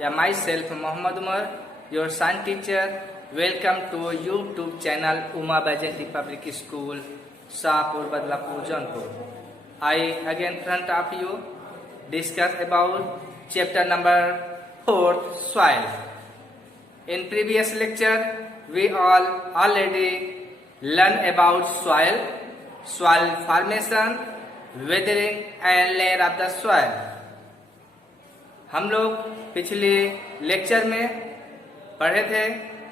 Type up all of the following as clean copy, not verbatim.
Myself Muhammad Umar, your science teacher. Welcome to YouTube channel Uma Bajanti Public School, Shahpur, Badlapur, Jaunpur. I again front of you discuss about chapter number 4, soil. In previous lecture, we all already learned about soil formation, weathering and layer of the soil. हम लोग पिछले lecture में पढ़े थे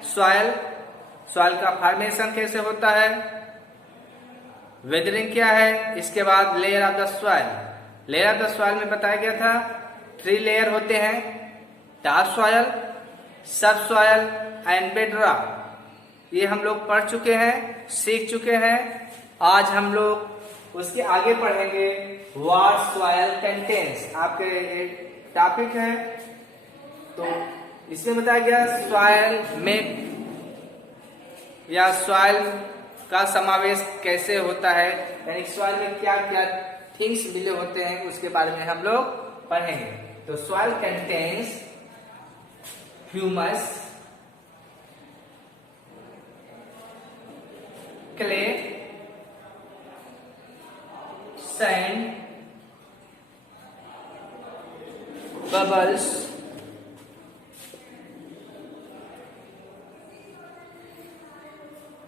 soil का formation कैसे होता है, वेदरिंग क्या है, इसके बाद लेयर ऑफ द सॉइल में बताया गया था 3 लेयर होते हैं, टॉप सॉइल, सब सॉइल एंड बेडरॉक। ये हम लोग पढ़ चुके हैं, सीख चुके हैं। आज हम लोग उसके आगे पढ़ेंगे व्हाट सॉइल कंटेन्स। आपके टॉपिक है तो इसमें बताया गया सॉइल में या सॉइल का समावेश कैसे होता है, यानी सॉइल में क्या क्या थिंग्स मिले होते हैं उसके बारे में हम लोग पढ़ेंगे। तो soil contains humus, clay, sand, bubbles,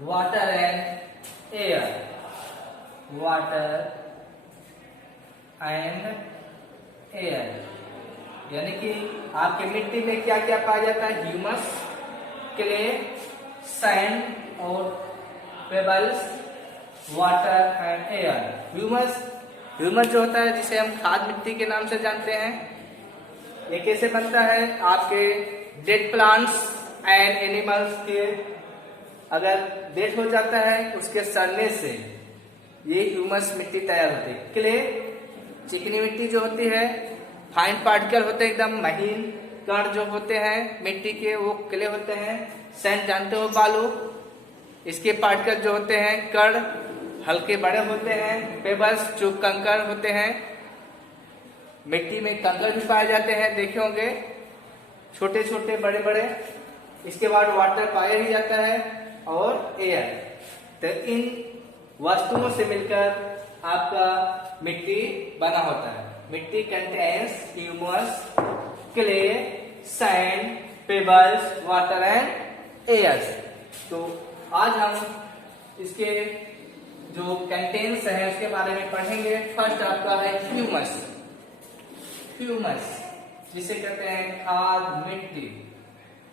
water and air, यानी कि आपके मिट्टी में क्या क्या पाया जाता है, ह्यूमस, क्ले, सैंड और pebbles, water and air. Humus जो होता है जिसे हम खाद मिट्टी के नाम से जानते हैं, ये कैसे बनता है, आपके डेड प्लांट्स एंड एनिमल्स के अगर डेड हो जाता है उसके सड़ने से ये ह्यूमस मिट्टी तैयार होती है। क्ले चिकनी मिट्टी जो होती है, फाइन पार्टिकल होते हैं, एकदम महीन कण जो होते हैं मिट्टी के, वो क्ले होते हैं। सैंड जानते हो, बालू, इसके पार्टिकल जो होते हैं कण हल्के बड़े होते हैं। पेबल्स जो कंकड़ होते हैं, मिट्टी में कंकड़ भी पाए जाते हैं, देखे होंगे, छोटे छोटे बड़े बड़े। इसके बाद वाटर पाया ही जाता है और एयर। तो इन वस्तुओं से मिलकर आपका मिट्टी बना होता है। मिट्टी contains humus, clay, sand, pebbles, water and airs. तो आज हम इसके जो कंटेन्स है उसके बारे में पढ़ेंगे। फर्स्ट आपका है ह्यूमस जिसे कहते हैं खाद मिट्टी।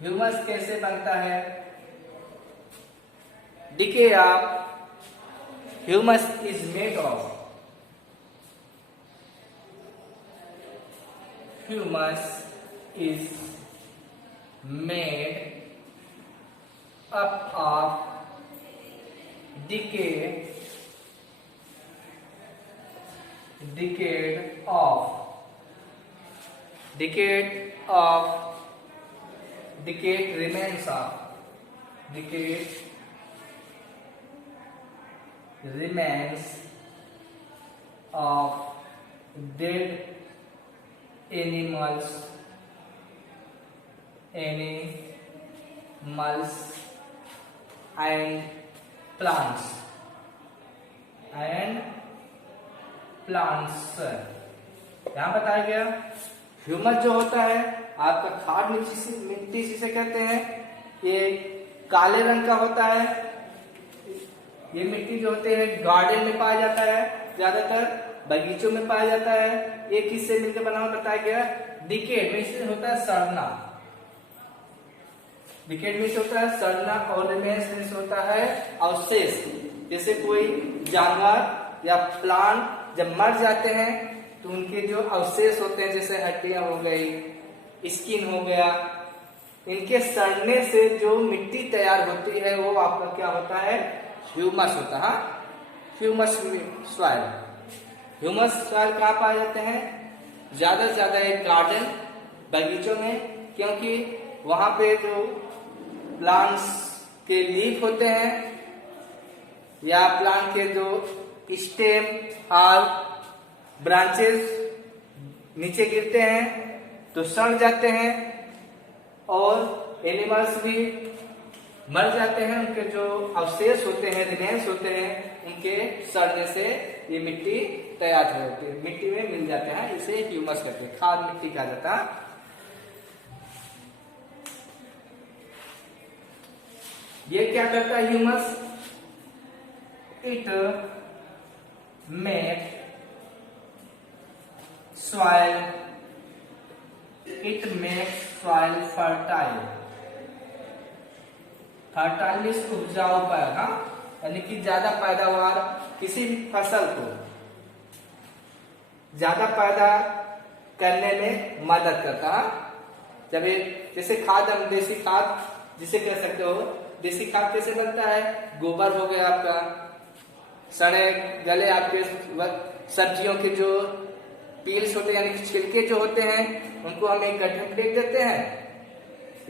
ह्यूमस कैसे बनता है, decay of humus is made of, humus is made up of decayed remains of dead animals and plants यहाँ बताया गया ह्यूमस जो होता है आपका खाद मिट्टी जिसे कहते हैं, ये काले रंग का होता है। ये मिट्टी जो होते हैं गार्डन में पाया जाता है, ज्यादातर बगीचों में पाया जाता है। ये किससे मिलकर बना हुआ बताया गया, डिकेड में होता है सड़ना, डिकेड में होता है सड़ना, और रिमेन्स में होता है अवशेष। जैसे कोई जानवर या प्लांट जब मर जाते हैं तो उनके जो अवशेष होते हैं, जैसे हड्डियां हो गई, स्किन हो गया, इनके सड़ने से जो मिट्टी तैयार होती है वो आपका क्या होता है, ह्यूमस होता है। ह्यूमस सॉइल, कहाँ पाए जाते हैं, ज्यादा से ज्यादा एक गार्डन बगीचों में, क्योंकि वहां पे जो प्लांट्स के लीफ होते हैं या प्लांट के जो स्टेम और ब्रांचेस नीचे गिरते हैं तो सड़ जाते हैं, और एनिमल्स भी मर जाते हैं, उनके जो अवशेष होते हैं, रिमेन्स होते हैं, उनके सड़ने से ये मिट्टी तैयार होती है, मिट्टी में मिल जाते हैं, इसे ह्यूमस कहते हैं, खाद मिट्टी कहा जाता है। ये क्या करता है humus? It make soil, it makes soil fertile. Fertile means उपजाऊ पर, हाँ, यानी कि ज्यादा पैदावार, किसी भी फसल को ज्यादा पैदा करने में मदद करता है। जब जैसे खाद, हम देसी खाद जिसे कह सकते हो, देसी खाद कैसे बनता है? गोबर हो गया आपका, सड़े गले आपके सब्जियों के जो पील्स होते हैं, यानी कि छिलके जो होते हैं, उनको हम एक गड्ढे में फेंक देते हैं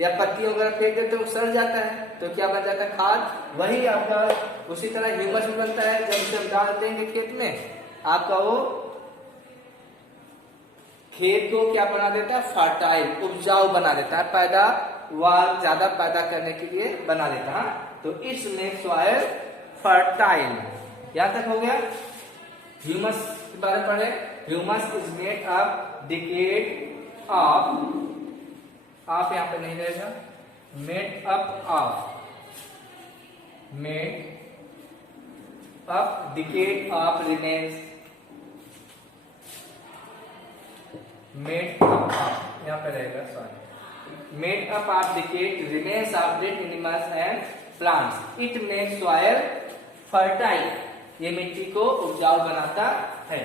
या पत्ती वगैरह फेंक देते हैं, वो सड़ जाता है, तो क्या बन जाता है? खाद। वही आपका उसी तरह ह्यूमस भी बनता है, जब उसे हम डाल देंगे खेत में, आपका वो खेत को क्या बना देता है? फर्टाइल, उपजाऊ बना देता है, पैदावार ज्यादा पैदा करने के लिए बना देता है। तो इसमें सॉइल फर्टाइल। यहां तक हो गया। ह्यूमस के बारे में पढ़े। Humus is made up decade of, आप यहां पे नहीं रहेगा, made up of, made up decade of remains, made up of, यहां पे रहेगा, sorry, made up of decade remains of dead animals and plants, it makes soil fertile, ये मिट्टी को उपजाऊ बनाता है।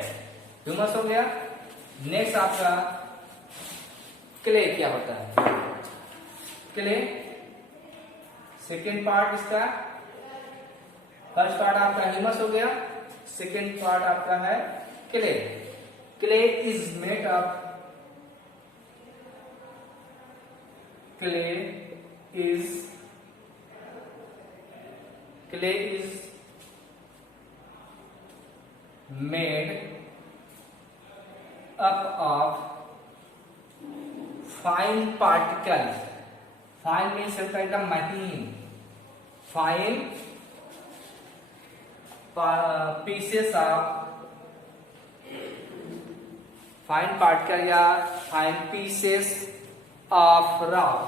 ह्यूमस हो गया। नेक्स्ट आपका क्ले क्या होता है? क्ले सेकेंड पार्ट इसका, फर्स्ट पार्ट आपका ह्यूमस हो गया, सेकेंड पार्ट आपका है clay. Clay is made up, clay is made up of fine particles, fine means एकदम महीन, fine pieces of fine particle या fine pieces of rock,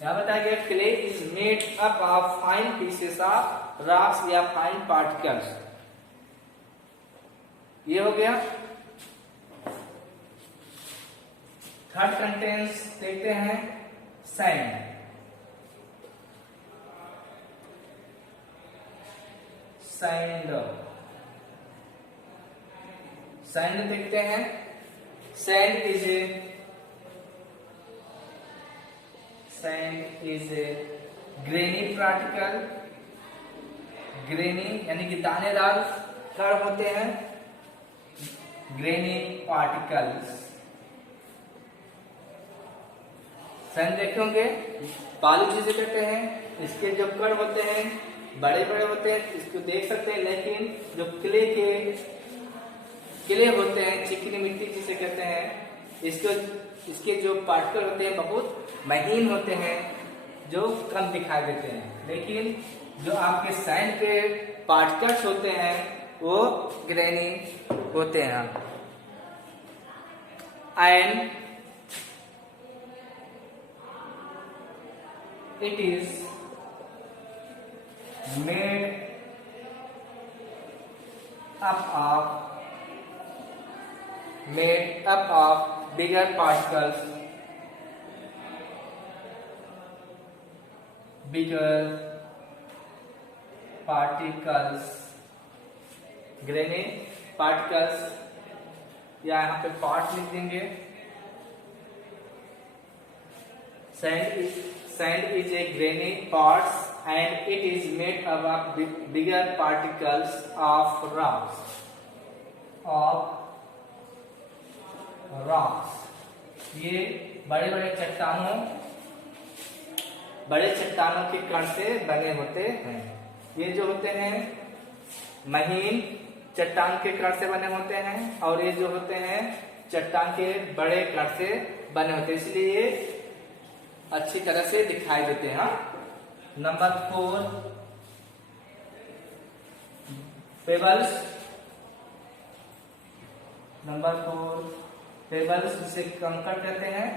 यहां बताया गया clay is made up of fine pieces of rocks या fine particles. ये हो गया। थर्ड कंटेंट्स देखते हैं, सैंड। सैंड, सैंड देखते हैं। Sand is a granny particle, granny यानी कि दानेदार कण होते हैं, ग्रेनी पार्टिकल्स। सैंड देखे होंगे, बालू जिसे कहते हैं, इसके जो कण होते हैं बड़े बड़े होते हैं, इसको देख सकते हैं, लेकिन जो किले होते हैं, चिकनी मिट्टी जिसे कहते हैं, इसके जो पार्टिकल होते हैं बहुत महीन होते हैं, जो कम दिखाई देते हैं, लेकिन जो आपके सैंड के पार्टिकल्स होते हैं वो ग्रेनी होते हैं। And it is made up of bigger particles, granny particles, या यहाँ पे पार्ट लिख देंगे। Sand is a grainy parts and it is made up of bigger particles of rocks. ये बड़े बड़े चट्टानों के कण से बने होते हैं। ये जो होते हैं महीन चट्टान के कण से बने होते हैं और ये जो होते हैं चट्टान के बड़े कण से बने होते हैं, इसलिए ये अच्छी तरह से दिखाई देते हैं। Number 4 pebbles. नंबर 4 पेबल्स जिसे कंकड़ कहते हैं।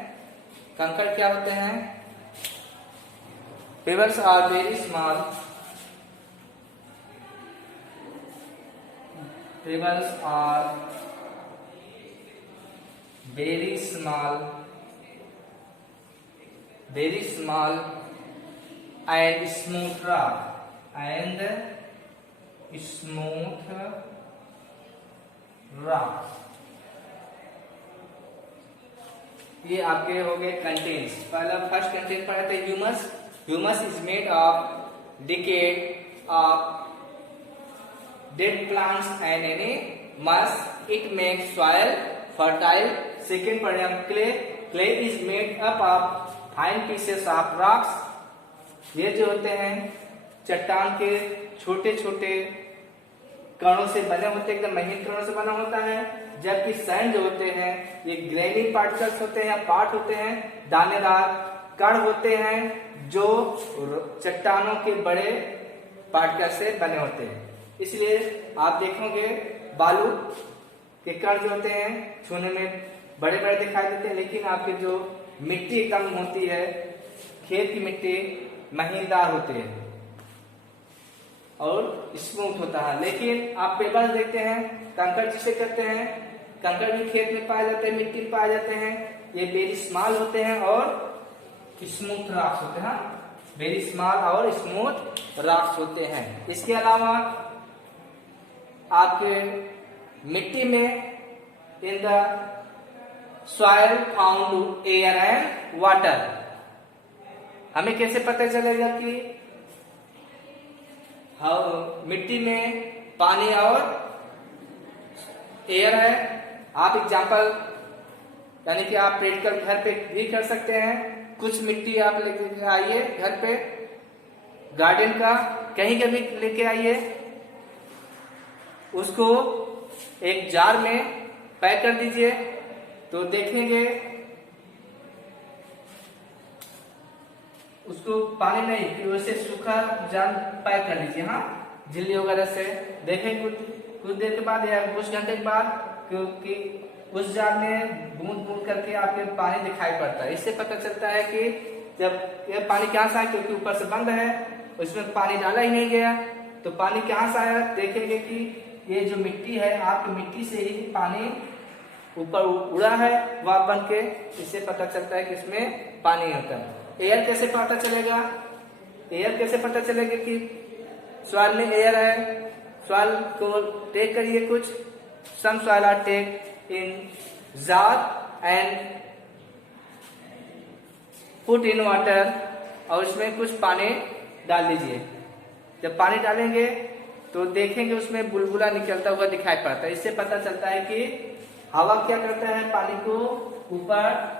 कंकड़ क्या होते हैं? Pebbles are very small. Pebbles are very small and smooth rock। ये आपके हो गए कंटेन्स। पहला फर्स्ट कंटेंट पढ़ा था humus. Humus is made of decade of dead plants and any mass. It makes soil fertile. Second पढ़े हम clay. Clay is made up of fine pieces of rocks. ये जो होते हैं चट्टान के छोटे छोटे कणों से बने होते हैं, एकदम महीन कणों से बना होता है। जबकि सैंड जो होते हैं ये ग्रेनी पार्टिकल्स होते हैं या पार्ट होते हैं, दानेदार कण होते हैं जो चट्टानों के बड़े पार्टिकल से बने होते हैं। इसलिए आप देखोगे बालू के कण जो होते हैं छूने में बड़े बड़े दिखाई देते हैं, लेकिन आपकी जो मिट्टी कम होती है, खेत की मिट्टी महीनदार होती है और स्मूथ होता है। लेकिन आप पेबल्स देखते हैं, कंकड़ जिसे कहते हैं, कंकड़ भी खेत में पाए जाते हैं, मिट्टी में पाए जाते हैं। ये वेरी स्मॉल होते हैं और स्मूथ रॉक्स होते हैं। वेरी स्मॉल और स्मूथ रॉक्स होते हैं। इसके अलावा आपके मिट्टी में in the soil found air and water. हमें कैसे पता चलेगा कि मिट्टी में पानी और एयर है? आप एग्जाम्पल यानी कि आप प्रैक्टिकल घर पे भी कर सकते हैं। कुछ मिट्टी आप लेके आइए घर पे, गार्डन का कहीं का भी लेके आइए, उसको एक जार में पैक कर दीजिए तो देखेंगे उसको पानी नहीं कि वैसे सूखा जार पैक कर लीजिए, हाँ, झिल्ली वगैरह से। देखें कुछ देर के बाद या कुछ घंटे के बाद, क्योंकि उस जार में बूंद बूंद करके आपके पानी दिखाई पड़ता है। इससे पता चलता है कि जब यह पानी कहाँ से आया, क्योंकि ऊपर से बंद है, उसमें पानी डाला ही नहीं गया, तो पानी कहाँ से आया? देखेंगे कि ये जो मिट्टी है आपकी मिट्टी से ही पानी ऊपर उड़ा है वाप बन के। इससे पता चलता है कि इसमें पानी होता है। एयर कैसे पता चलेगा? एयर कैसे पता चलेगा कि सॉइल में एयर है? सॉइल को टेक करिए, कुछ some soil or take in jar and put in water, और उसमें कुछ पानी डाल दीजिए। जब पानी डालेंगे तो देखेंगे उसमें बुलबुला निकलता हुआ दिखाई पड़ता है। इससे पता चलता है कि हवा क्या करता है, पानी को ऊपर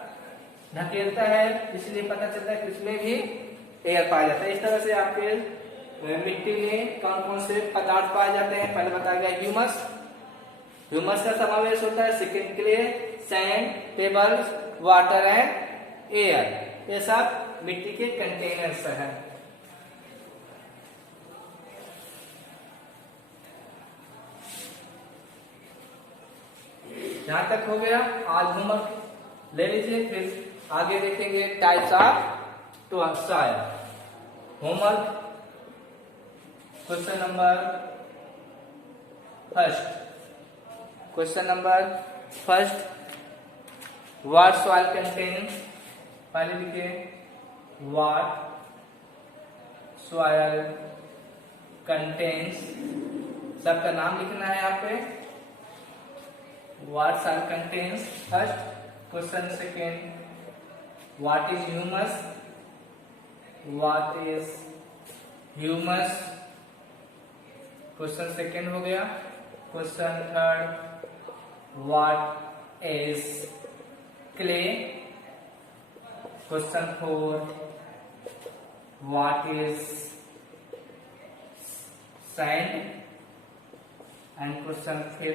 धकेलता है, इसलिए पता चलता है कि उसमें भी एयर पाया जाता है। इस तरह से आपके मिट्टी में कौन कौन से पदार्थ पाए जाते हैं पहले बताया गया। ह्यूमस, ह्यूमस का समावेश होता है। Second clay, sand, pebbles, water and air. ये सब मिट्टी के कंटेनर्स हैं। यहां तक हो गया। आज होमवर्क ले लीजिए, फिर आगे देखेंगे types of soil. Homework question number first, what soil contains. पहले लिखिए व्हाट सॉइल कंटेन्स, सबका नाम लिखना है यहाँ पे। What soil contains? First question. Second, what is humus? What is humus? Question second हो गया। Question third, what is clay? Question fourth, what is sand? And question फिर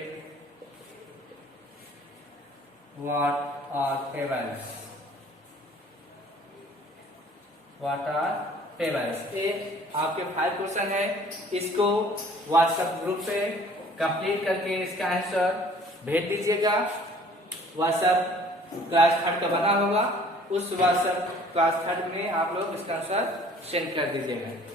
what are pebbles, what are pebbles. ये आपके 5 question है, इसको WhatsApp group पे complete करके इसका आंसर भेज दीजिएगा। व्हाट्सएप क्लास 3 का बना होगा, उस व्हाट्सएप क्लास 3 में आप लोग इसका आंसर सेंड कर दीजिएगा।